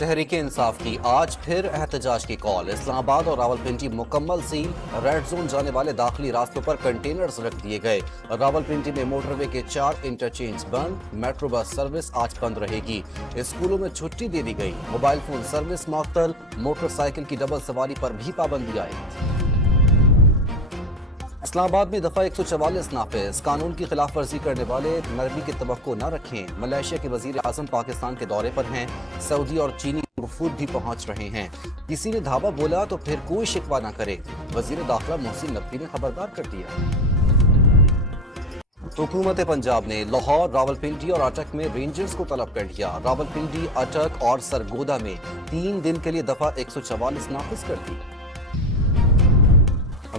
تحریک انصاف کی آج پھر احتجاج کی کال۔ اسلام آباد اور راولپنڈی مکمل سیل، ریڈ زون جانے والے داخلی راستوں پر کنٹینرز رکھ دیے گئے۔ راولپنڈی میں موٹر وے کے 4 انٹرچینج بند، میٹرو بس سروس آج بند رہے گی۔ اسکولوں میں چھٹی دے دی گئی، موبائل فون سروس معطل، موٹر سائیکل کی ڈبل سواری پر بھی پابندی عائد۔ اسلام آباد میں دفعہ 144 نافذ، قانون کی خلاف ورزی کرنے والے نرمی کی توقع نہ رکھیں۔ ملائیشیا کے وزیر اعظم پاکستان کے دورے پر ہیں، سعودی اور چینی وفود بھی پہنچ رہے ہیں۔ کسی نے دھاوا بولا تو پھر کوئی شکوہ نہ کرے، وزیر داخلہ محسن نقوی نے خبردار کر دیا۔ حکومت پنجاب نے لاہور، راولپنڈی اور اٹک میں رینجرز کو طلب کر لیا۔ راولپنڈی، اٹک اور سرگودا میں 3 دن کے لیے دفعہ 144 نافذ کر دی۔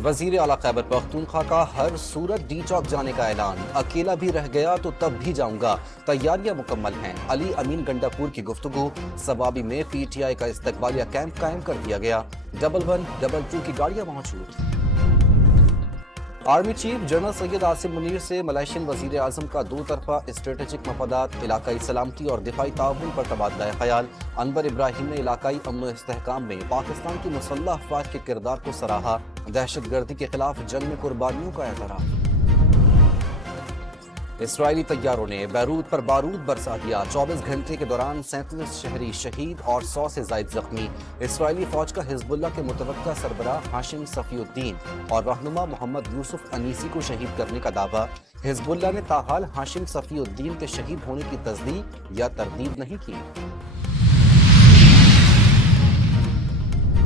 وزیر اعلیٰ خیبر پختونخوا کا ہر صورت ڈی چوک جانے کا اعلان، اکیلا بھی رہ گیا تو تب بھی جاؤں گا، تیاریاں مکمل ہیں۔ علی امین گنڈا پور کی گفتگو، سوابی میں پی ٹی آئی کا استقبالیہ کیمپ قائم کر دیا گیا، 1-1، 2-2 کی گاڑیاں موجود۔ Army chief general Syed Asim Munir سے ملائیشین وزیر اعظم کا 2 طرفہ اسٹریٹجک مفادات، علاقائی سلامتی اور دفاعی تعاون پر تبادلہ خیال۔ انور ابراہیم نے علاقائی امن و استحکام میں پاکستان کی مسلح افواج کے کردار کو سراہا، دہشت گردی کے خلاف جنگ میں قربانیوں کا اعتراف۔ اسرائیلی طیاروں نے بیروت پر بارود برسا دیا، 24 گھنٹے کے دوران 37 شہری شہید اور 100 سے زائد زخمی۔ اسرائیلی فوج کا حزب اللہ کے متوقع سربراہ ہاشم صفی الدین اور رہنما محمد یوسف انیسی کو شہید کرنے کا دعویٰ۔ حزب اللہ نے تاحال ہاشم صفی الدین کے شہید ہونے کی تصدیق یا تردید نہیں کی۔